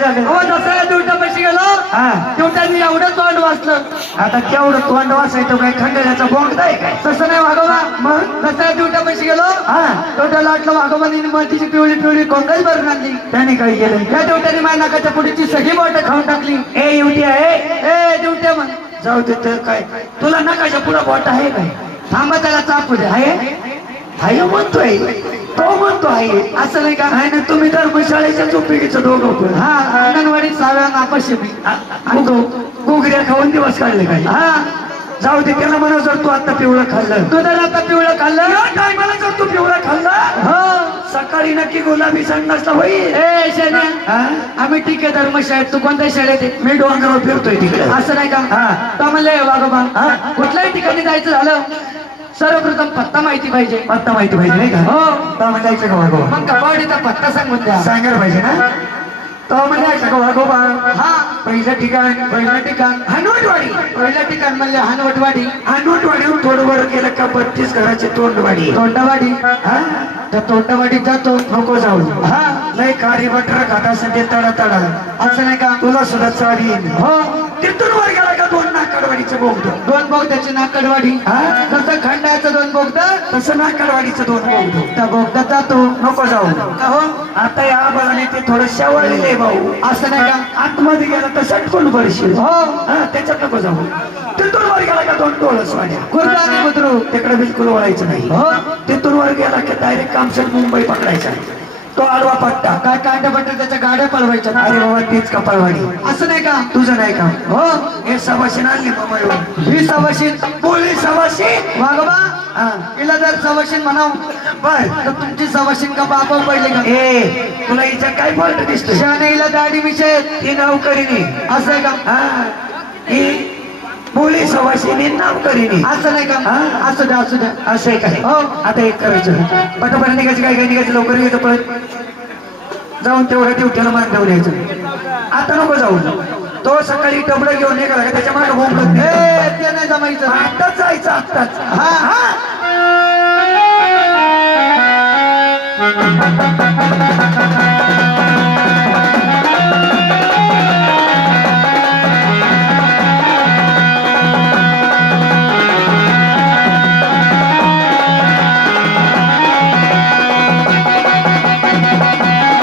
झालं? हो जसं ड्युट्या पैसे गेलो ड्युट्यांनी एवढं तोंड वाचलं. आता केवढं तोंड वाचायचं काय खंडण्याचा बोंगदा आहे काय? तसं नाही वागोबा. मग जसं ड्युट्या पैसे गेलो ड्युट्या लाटलं वाघोबानी मतीची पिवळी पिवळी कोंगच भरून आणली. त्याने काय केलं? या ड्युट्याने माझ्या नाकाच्या पुढची सगळी बोटं खाऊन टाकली. ए युटी आहे ए ड्युट्या म्हण जाऊ दे तर काय तुला नकाच्या पुढं बोट आहे काय? थांबा त्याला चापू द्या. आहे आहे म्हणतोय तो म्हणतो आहे असं नाही का? आहे ना तुम्ही धर्मशाळेच्या चोपडीचं दोघं पण हा अंगणवाडीत सहाव्या नापाशी मी. गोगऱ्या खाऊन दिवस काढले काय? हा जाऊ दे त्याला म्हणा जर तू आता पिवळं खाल्लं दुधाला आता पिवळं खाल्लं काय मला जर तू पिवळं खाल्लं हो सकाळी नक्की गुलाबी संडासला होईल. ए शेण्या आम्ही ठीक आहे धर्मशाळेत. तू कोणत्या शाळेत आहे? मी डोंगरावर फिरतोय तिकडे. असं नाही का? हा. तो म्हणले वाघोबा कुठल्याही ठिकाणी जायचं झालं सर्वप्रथम पत्ता माहिती पाहिजे. पत्ता माहिती पाहिजे नाही का? हो तो म्हणायचं का वागोबा? मग कबाडीचा पत्ता सांगून द्या. सांगायला पाहिजे ना? तो म्हणायचं का वागोबा? हा पहिलं ठिकाण पहिलं ठिकाण हनुवटवाडी. पहिलं ठिकाण म्हणले हानवटवाडी. हनुवटवाडीहून थोडं वर गेलं का 32 घराचे तोंडवाडी. तोंडवाडी. हा त्या तोंडवाडीत जातो. नको जाऊ. हा लय खारी बटर खात असेल ते तडा तडा असं नाही का? तुला सुद्धा चाडी येईल. हो तिथून वर गेला का 2 नाकडवाडीचं बोगद. दोन बोगद्याची नाकडवाडी. हा जसं खंडाचं 2 बोगद तसं नाकडवाडीचं 2 बोगद. त्या बोगदात जातो. नको जाऊ. हो आता या बघाने ते थोडं शेवळलेले भाऊ. असं नाही का? आतमध्ये गेला तर सटकून पडशील. हो त्याच्यात नको जाऊ. तिथून वर गेला का 2 डोळस वाड्या. कुर्बानी बुद्रू. तिकडे बिलकुल वळायचं नाही. हो तिथून वर गेला की डायरेक्ट कामशेट मुंबई पकडायचा. तो आडवा पट्टा. काय कांड्या बट्ट्या त्याच्या गाड्या पळवायच्या. अरे बाबा तीच कपाळवाडी. असं नाही का? तुझं नाही का? हो हे सवाशीन आणली मुंबईवर. ही सवाशीन पोलीस सवाशीन. वागोबा हा हिला जर सवाशीन म्हणाव बर तर तुमची सवाशीन का बाबा पडले का? ए तुला हिचा काय फॉल्ट दिसतोय? शाने हिला दाढी मिशेल. ती नोकरीने. असं आहे का? हा ही पोलीस सवाशीने नोकरीने. असं नाही का? असू द्या असू द्या. असं आहे काय? हो आता एक करायचं पटापट निघायचं. काय काय निघायचं लवकर निघायचं. पळत जाऊन तेवढ्या ड्युटीला मान ठेवून यायचं. आता नको जाऊ. तो सकाळी टबडं घेऊन निघाला का त्याच्या मागे बोंबलत ते नाही जमायचं. आत्ताच जायचं आत्ताच. हा